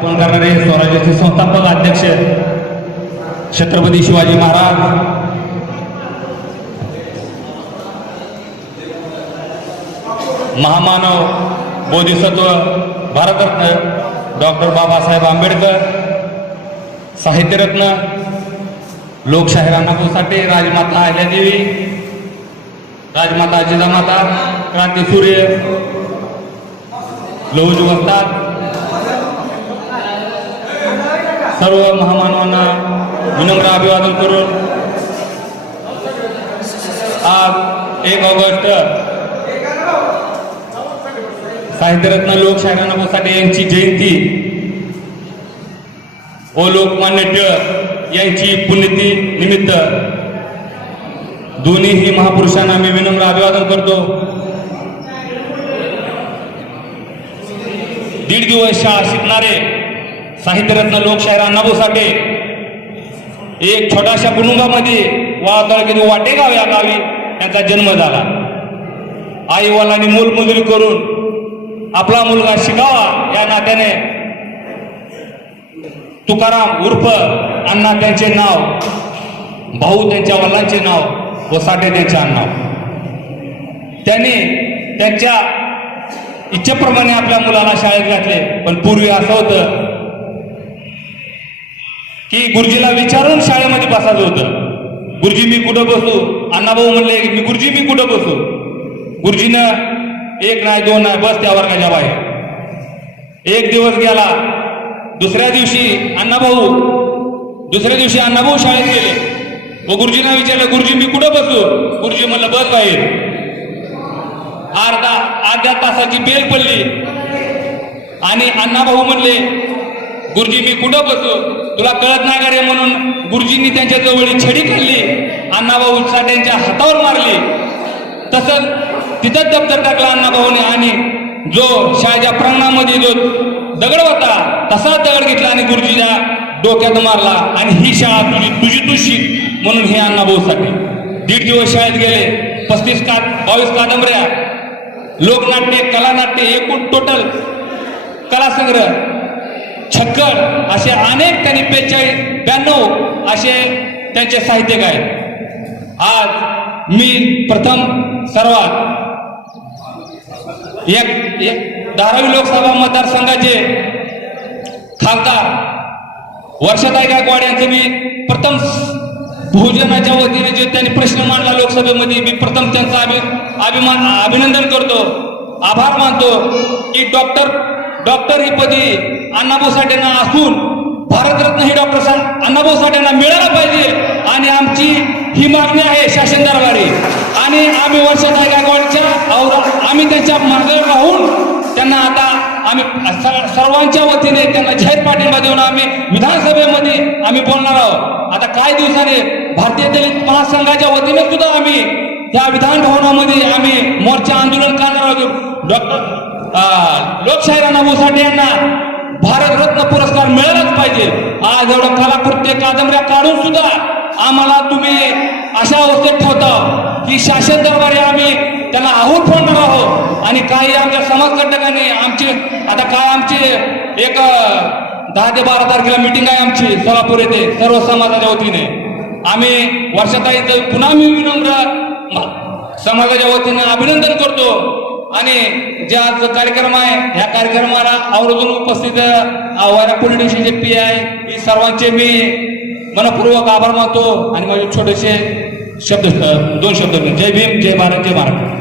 स्थापन करणारे स्वराज्याचे संस्थापक अध्यक्ष छत्रपती शिवाजी महाराज. महामानव बोधिसत्व भारतरत्न डॉक्टर बाबासाहेब आंबेडकर साहित्यरत्न लोकशाहीर राणाभाऊ राजमाता अहिल्यादेवी राजमाता जिजामाता क्रांतीसूर्य लहुजी वस्ताद सर्व महामानवांना विनम्र अभिवादन करून आज एक ऑगस्ट साहित्यरत्न लोकशाही साठी यांची जयंती व लोकमान्य टिळक यांची पुण्यती निमित्त दोन्हीही महापुरुषांना मी विनम्र अभिवादन करतो. दीड दिवस शाळा शिकणारे साहित्यरत्न लोकशाहीर अण्णाभाऊ साठे. एक छोट्याशा कुटुंबामध्ये वा तालुक्यातील वाटेगाव या गावी त्यांचा जन्म झाला. आई वडिलांनी मोलमजुरी करून आपला मुलगा शिकावा या नात्याने तुकाराम उर्फ अण्णा त्यांचे नाव भाऊ त्यांच्या वडिलांचे नाव व साठे त्यांचे नाव. त्यांनी त्यांच्या इच्छेप्रमाणे आपल्या मुलाला शाळेत घातले पण पूर्वी असं होतं की गुरुजीला विचारून शाळेमध्ये बसायचं होतं. गुरुजी मी कुठं बसू? अण्णाभाऊ म्हणले मी गुरुजी मी कुठं बसू? गुरुजीनं एक नाही दोन नाही बस त्या वर्गाच्या बाहेर. एक दिवस गेला. दुसऱ्या दिवशी अण्णाभाऊ दुसऱ्या दिवशी अण्णाभाऊ शाळेत गेले. व गुरुजींना विचारलं गुरुजी मी कुठं बसू? गुरुजी म्हणलं बस बाहेर. अर्धा अर्ध्या तासाची बेल पडली. आणि अण्णाभाऊ म्हणले गुरुजी मी कुठं बसू? तुला कळत नाही का रे म्हणून गुरुजींनी त्यांच्या जवळी छडी खाल्ली अण्णाभाऊ साठ्यांच्या हातावर मारली. तसंच तिथंच दप्तर टाकला अण्णाभाऊने आणि जो शाळेच्या प्रांगणामध्ये जो दगड होता तसाच दगड घेतला आणि गुरुजीच्या डोक्यात मारला. आणि ही शाळा तुझी तुझी तुझी म्हणून हे अण्णाभाऊ साठी दीड दिवस शाळेत गेले पस्तीस का बावीस कादंबऱ्या लोकनाट्य कलानाट्य एकूण टोटल कलासंग्रह. असे अनेक त्यांनी बेचाळीस ब्याण्णव असे त्यांचे साहित्यिक आहेत. आज मी प्रथम सर्वात एक एक धारावी लोकसभा मतदारसंघाचे खासदार वर्षाताई गायकवाड यांचं मी प्रथम भोजनाच्या वतीने जे त्यांनी प्रश्न मांडला लोकसभेमध्ये मी प्रथम त्यांचा अभि अभिमान अभिनंदन करतो आभार मानतो की डॉक्टर डॉक्टर ही पदवी अण्णाभाऊ साठेंना असून भारतरत्न ही डॉक्टर साहेब अण्णाभाऊ साठेंना मिळायला पाहिजे. आणि आमची ही मागणी आहे शासन दरबारी. आणि आम्ही वर्षाताई गायकवाडच्या और आम्ही त्यांच्या मागे राहून त्यांना आता आम्ही स- सर्वांच्या वतीने त्यांना जाहीर पाठिंबा देऊन आम्ही विधानसभेमध्ये आम्ही बोलणार आहोत. आता काही दिवसाने भारतीय दलित महासंघाच्या वतीने सुद्धा आम्ही त्या विधान भवनामध्ये आम्ही मोर्चा आंदोलन करणार आहोत. डॉक्टर लोकशाही राणा मुसाटे यांना भारतरत्न पुरस्कार मिळालाच पाहिजे. आज एवढं कलाकृत्य कादंबऱ्या काढून सुद्धा आम्हाला तुम्ही अशा अवस्थेत ठेवता की शासन दरबारी आम्ही त्यांना आहोत फोडणार आहोत आणि काही आमच्या समाजघटकांनी आमची आता काय आमची एक दहा ते बारा तारखेला मिटिंग आहे आमची सोलापूर येथे सर्व समाजाच्या वतीने. आम्ही वर्षाताईचं पुन्हा मी विनम्र समाजाच्या वतीने अभिनंदन करतो. आणि जे आज कार्यक्रम आहे ह्या कार्यक्रमाला आवर्जून उपस्थित आव्हान पोलीस स्टेशनचे पी आय ही सर्वांचे मी मनपूर्वक आभार मानतो. आणि माझे छोटेसे शब्द दोन शब्द जय भीम जय भारत जय महाराष्ट्र